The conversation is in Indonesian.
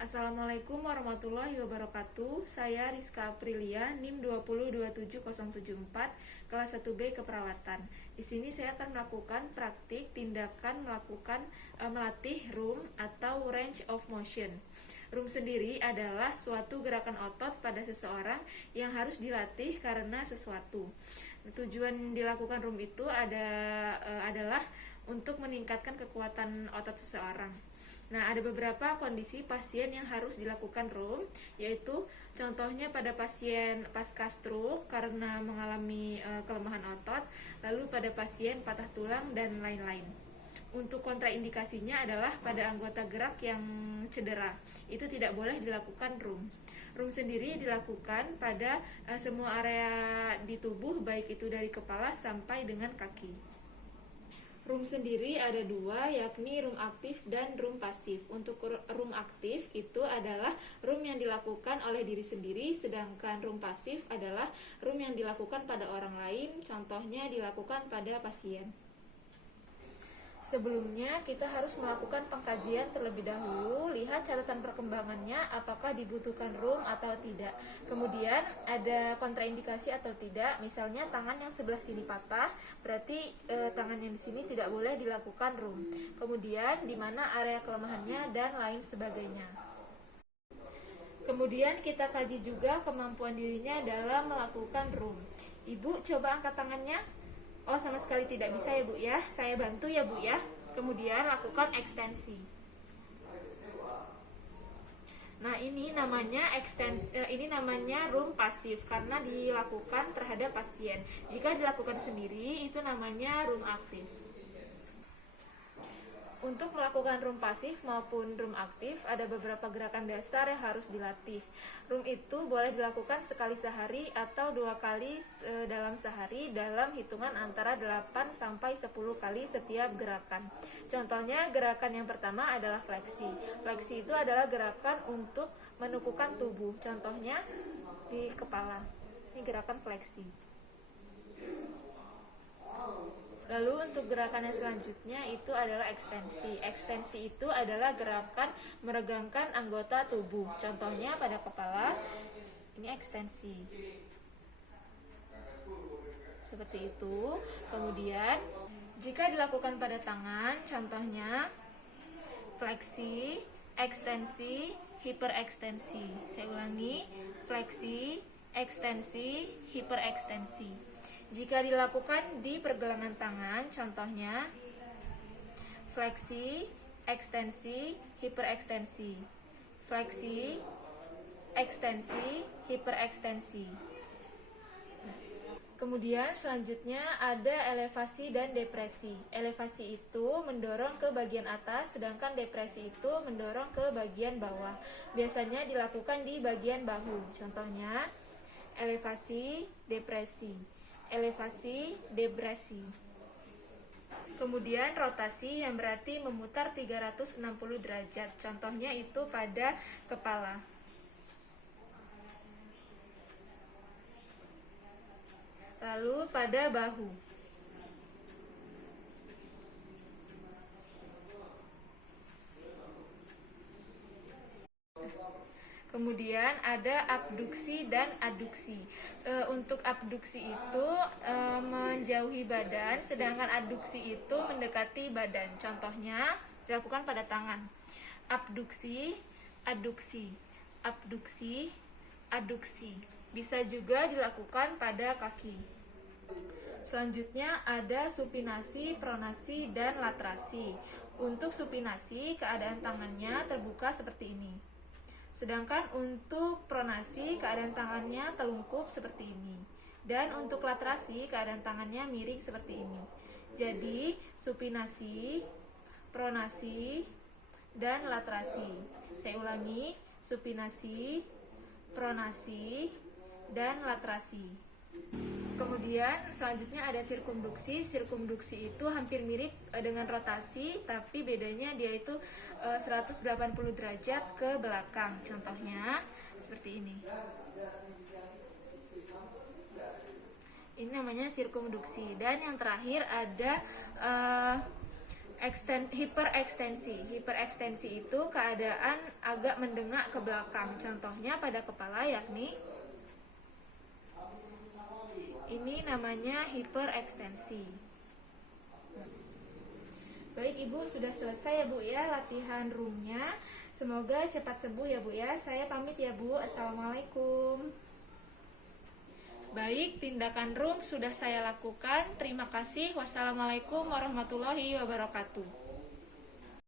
Assalamualaikum warahmatullahi wabarakatuh. Saya Rizka Aprilia, NIM 2027074, kelas 1B Keperawatan. Di sini saya akan melakukan praktik tindakan melatih room atau range of motion. Room sendiri adalah suatu gerakan otot pada seseorang yang harus dilatih karena sesuatu. Tujuan dilakukan room itu adalah untuk meningkatkan kekuatan otot seseorang. Nah, ada beberapa kondisi pasien yang harus dilakukan room, yaitu contohnya pada pasien pasca stroke karena mengalami kelemahan otot, lalu pada pasien patah tulang dan lain-lain. Untuk kontraindikasinya adalah pada anggota gerak yang cedera, itu tidak boleh dilakukan room. Room sendiri dilakukan pada semua area di tubuh, baik itu dari kepala sampai dengan kaki. Room sendiri ada dua, yakni room aktif dan room pasif. Untuk room aktif itu adalah room yang dilakukan oleh diri sendiri, sedangkan room pasif adalah room yang dilakukan pada orang lain, contohnya dilakukan pada pasien. Sebelumnya kita harus melakukan pengkajian terlebih dahulu, lihat catatan perkembangannya apakah dibutuhkan room atau tidak. Kemudian ada kontraindikasi atau tidak, misalnya tangan yang sebelah sini patah, berarti tangan yang di sini tidak boleh dilakukan room. Kemudian di mana area kelemahannya dan lain sebagainya. Kemudian kita kaji juga kemampuan dirinya dalam melakukan room. Ibu coba angkat tangannya. Oh, sama sekali tidak bisa ya Bu ya. Saya bantu ya Bu ya. Kemudian lakukan ekstensi. Nah, ini namanya room pasif karena dilakukan terhadap pasien. Jika dilakukan sendiri itu namanya room aktif. Untuk melakukan room pasif maupun room aktif, ada beberapa gerakan dasar yang harus dilatih. Room itu boleh dilakukan sekali sehari atau 2 kali dalam sehari dalam hitungan antara 8 sampai 10 kali setiap gerakan. Contohnya gerakan yang pertama adalah fleksi. Fleksi itu adalah gerakan untuk menekukan tubuh. Contohnya di kepala. Ini gerakan fleksi. Lalu untuk gerakan yang selanjutnya itu adalah ekstensi. Ekstensi itu adalah gerakan meregangkan anggota tubuh. Contohnya pada kepala, ini ekstensi. Seperti itu. Kemudian, jika dilakukan pada tangan, contohnya fleksi, ekstensi, hiperekstensi. Saya ulangi, fleksi, ekstensi, hiperekstensi. Jika dilakukan di pergelangan tangan, contohnya fleksi, ekstensi, hiperekstensi. Fleksi, ekstensi, hiperekstensi. Kemudian selanjutnya ada elevasi dan depresi. Elevasi itu mendorong ke bagian atas, sedangkan depresi itu mendorong ke bagian bawah. Biasanya dilakukan di bagian bahu. Contohnya elevasi, depresi. Elevasi, depresi. Kemudian rotasi yang berarti memutar 360 derajat. Contohnya itu pada kepala. Lalu pada bahu. Kemudian ada abduksi dan aduksi. Untuk abduksi itu menjauhi badan, sedangkan aduksi itu mendekati badan. Contohnya dilakukan pada tangan. Abduksi, aduksi, abduksi, aduksi. Bisa juga dilakukan pada kaki. Selanjutnya ada supinasi, pronasi, dan laterasi. Untuk supinasi, keadaan tangannya terbuka seperti ini. Sedangkan untuk pronasi, keadaan tangannya telungkup seperti ini. Dan untuk laterasi, keadaan tangannya miring seperti ini. Jadi, supinasi, pronasi, dan laterasi. Saya ulangi, supinasi, pronasi, dan laterasi. Kemudian selanjutnya ada sirkumduksi. Sirkumduksi itu hampir mirip dengan rotasi, tapi bedanya dia itu 180 derajat ke belakang. Contohnya seperti ini. Ini namanya sirkumduksi. Dan yang terakhir ada Hiperekstensi itu keadaan agak mendengak ke belakang. Contohnya pada kepala, yakni ini namanya hiperekstensi. Baik Ibu, sudah selesai ya Bu ya latihan roomnya. Semoga cepat sembuh ya Bu ya. Saya pamit ya Bu. Assalamualaikum. Baik, tindakan room sudah saya lakukan. Terima kasih. Wassalamualaikum warahmatullahi wabarakatuh.